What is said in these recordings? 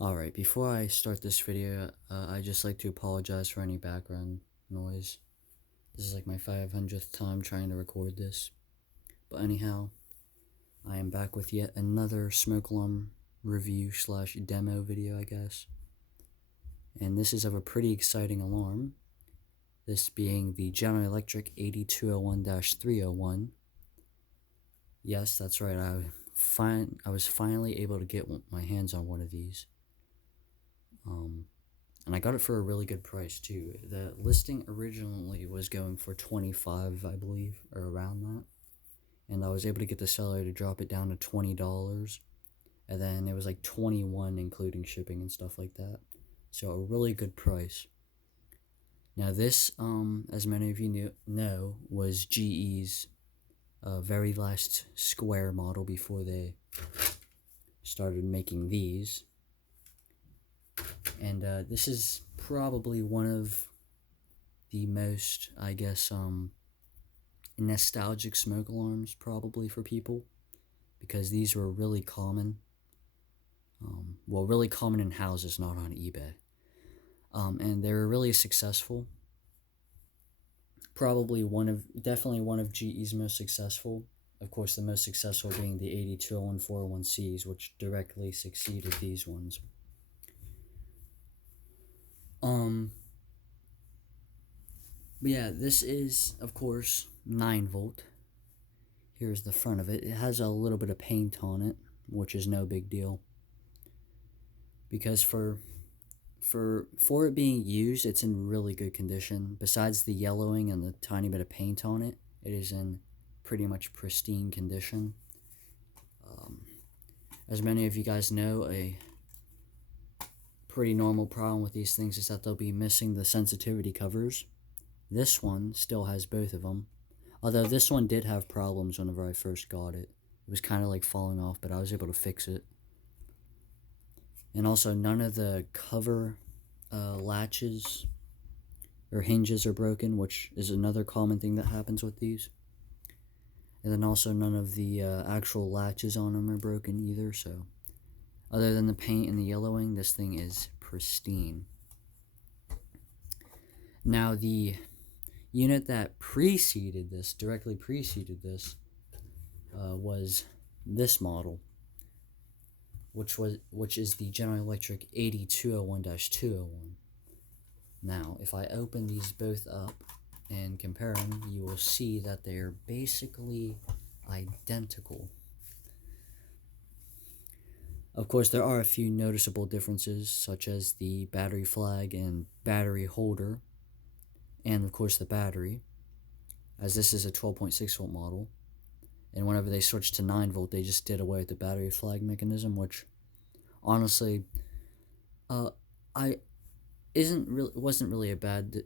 Alright, before I start this video, I'd just like to apologize for any background noise. This is like my 500th time trying to record this. But anyhow, I am back with yet another smoke alarm review slash demo video, I guess. And this is of a pretty exciting alarm. This being the General Electric 8201-301. Yes, that's right, I was finally able to get my hands on one of these. And I got it for a really good price too. The listing originally was going for $25, I believe, or around that. And I was able to get the seller to drop it down to $20. And then it was like $21 including shipping and stuff like that. So a really good price. Now this, as many of you know, was GE's very last square model before they started making these. And this is probably one of the most, I guess, nostalgic smoke alarms probably for people, because these were really common. Well, really common in houses, not on eBay. And they were really successful. Definitely one of GE's most successful. Of course, the most successful being the 8201-401Cs, which directly succeeded these ones. But yeah, this is, of course, 9-volt. Here's the front of it. It has a little bit of paint on it, which is no big deal. Because for it being used, it's in really good condition. Besides the yellowing and the tiny bit of paint on it, it is in pretty much pristine condition. As many of you guys know, a pretty normal problem with these things is that they'll be missing the sensitivity covers. This one still has both of them. Although this one did have problems whenever I first got it. It was kind of like falling off, but I was able to fix it. And also, none of the cover latches or hinges are broken, which is another common thing that happens with these. And then also, none of the actual latches on them are broken either, so other than the paint and the yellowing, this thing is pristine. Now, the unit that directly preceded this, was this model, which is the General Electric 8201-201. Now, if I open these both up and compare them, you will see that they are basically identical. Of course, there are a few noticeable differences, such as the battery flag and battery holder, and of course the battery, as this is a 12.6-volt model. And whenever they switched to 9-volt, they just did away with the battery flag mechanism, which honestly, wasn't really a bad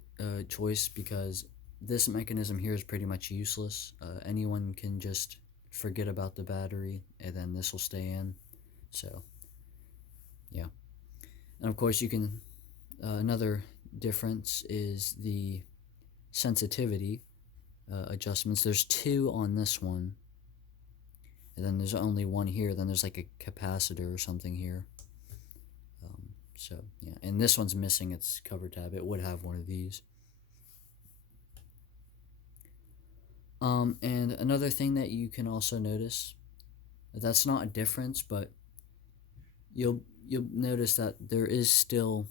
choice, because this mechanism here is pretty much useless. Anyone can just forget about the battery, and then this will stay in. So, yeah. And of course, you can. Another difference is the sensitivity adjustments. There's 2 on this one, and then there's only 1 here. Then there's like a capacitor or something here. So, yeah. And this one's missing its cover tab. It would have one of these. And another thing that you can also notice, that's not a difference, but you'll notice that there is still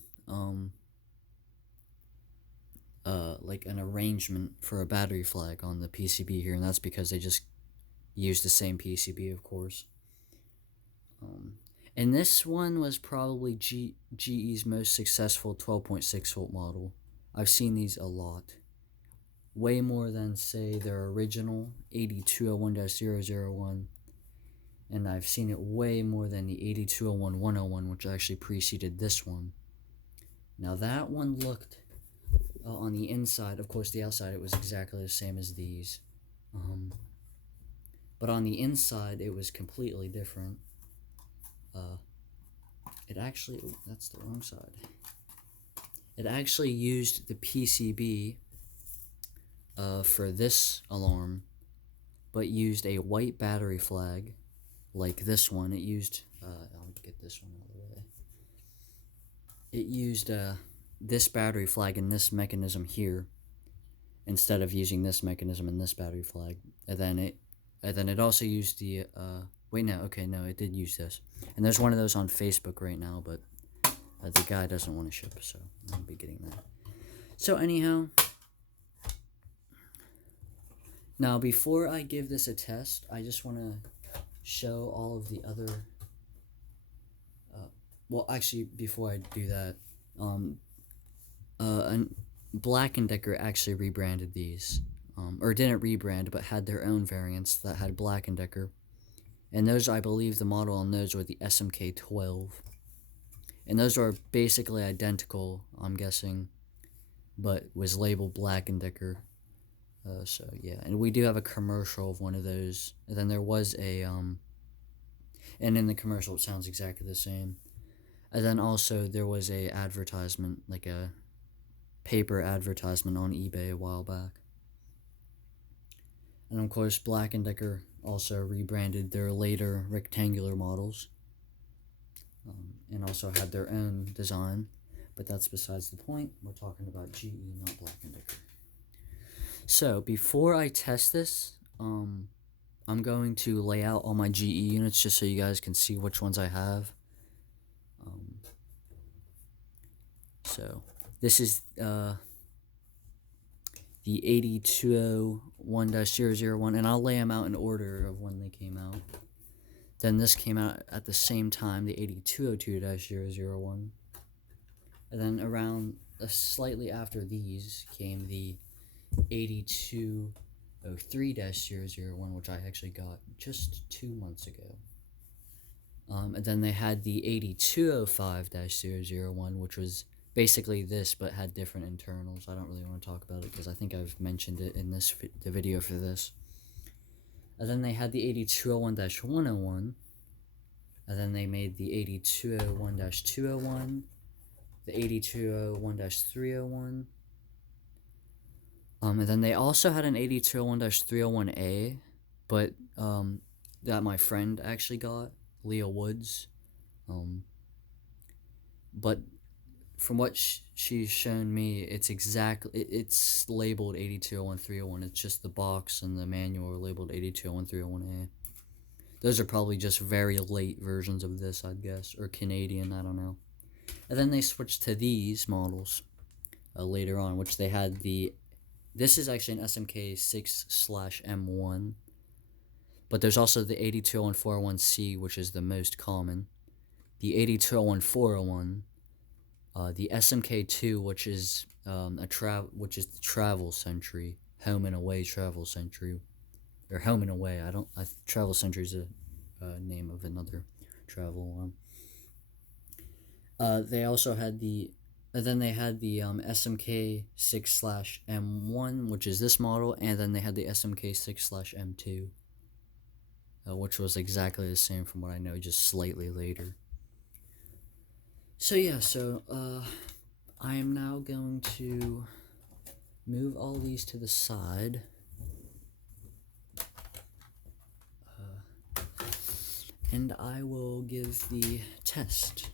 like an arrangement for a battery flag on the PCB here, and that's because they just use the same PCB, of course. And this one was probably GE's most successful 12.6-volt model. I've seen these a lot. Way more than, say, their original 8201-001. And I've seen it way more than the 8201-101, which actually preceded this one. Now that one looked, on the inside, of course the outside it was exactly the same as these. But on the inside it was completely different. That's the wrong side. It actually used the PCB for this alarm, but used a white battery flag like this one. It used, I'll get this one out of the way. it used this battery flag and this mechanism here instead of using this mechanism and this battery flag. And then it also used the wait, no, okay, no, it did use this. And there's one of those on Facebook right now, but the guy doesn't want to ship, so I'll be getting that. So anyhow, now before I give this a test, I just want to show all of the other well, actually, before I do that, Black & Decker actually rebranded these, or didn't rebrand, but had their own variants that had Black & Decker, and those, I believe, the model on those were the SMK-12, and those are basically identical, I'm guessing, but was labeled Black & Decker. So yeah, and we do have a commercial of one of those, and then there was a and in the commercial it sounds exactly the same. And then also there was a advertisement, like a paper advertisement on eBay a while back. And of course, Black & Decker also rebranded their later rectangular models, and also had their own design. But that's besides the point. We're talking about GE, not Black & Decker. So before I test this, I'm going to lay out all my GE units just so you guys can see which ones I have. So this is the 8201-001, and I'll lay them out in order of when they came out. Then this came out at the same time, the 8202-001. And then around slightly after these came the 8203-001, which I actually got just 2 months ago. And then they had the 8205-001, which was basically this, but had different internals. I don't really want to talk about it because I think I've mentioned it in the video for this. And then they had the 8201-101. And then they made the 8201-201, the 8201-301. And then they also had an 8201-301A, but that my friend actually got, Leah Woods. But from what she's shown me, it's labeled 8201-301. It's just the box and the manual are labeled 8201-301A. Those are probably just very late versions of this, I'd guess, or Canadian, I don't know. And then they switched to these models later on, which they had this is actually an SMK 6/M1, but there's also the 8201-401C, which is the most common, the 8201-401, the SMK2, which is the travel century, home and away travel century, or home and away. Travel century is a name of another travel one. They also had then they had the SMK 6/M1, which is this model, and then they had the SMK 6/M2, which was exactly the same from what I know, just slightly later. So yeah, I am now going to move all these to the side. And I will give the test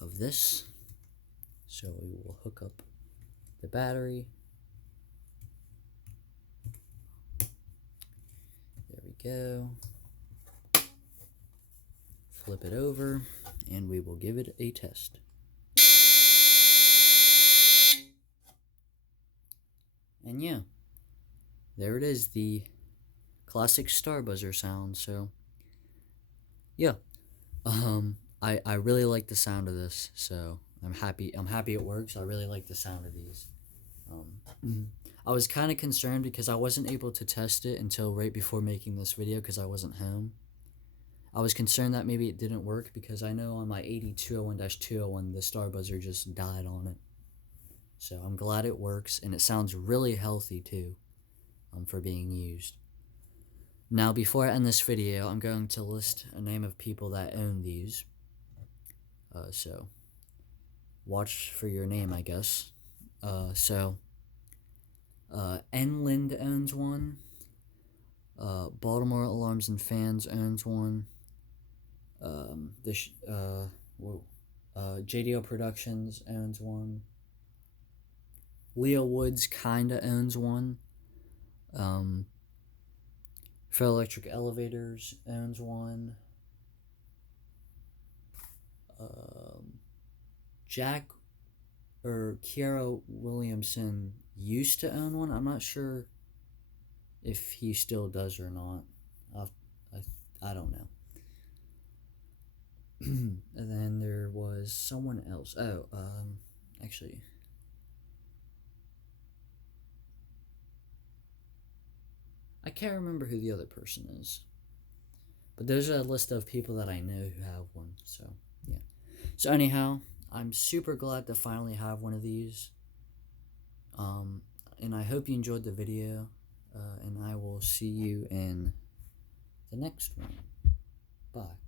of this. So we will hook up the battery. There we go. Flip it over, and we will give it a test. And yeah, there it is, the classic star buzzer sound. So yeah, I really like the sound of this, so I'm happy it works. I really like the sound of these. I was kind of concerned because I wasn't able to test it until right before making this video because I wasn't home. I was concerned that maybe it didn't work because I know on my 8201-201 the star buzzer just died on it. So I'm glad it works, and it sounds really healthy too, for being used. Now, before I end this video, I'm going to list a name of people that own these. So watch for your name, I guess. Enlind owns one. Baltimore Alarms and Fans owns one. JDO Productions owns one. Leo Woods kinda owns one. Fair Electric Elevators owns one. Jack or Kiara Williamson used to own one. I'm not sure if he still does or not. I don't know. And then there was someone else. Oh, actually, I can't remember who the other person is. But there's a list of people that I know who have one. So, yeah. So, anyhow, I'm super glad to finally have one of these. And I hope you enjoyed the video. And I will see you in the next one. Bye.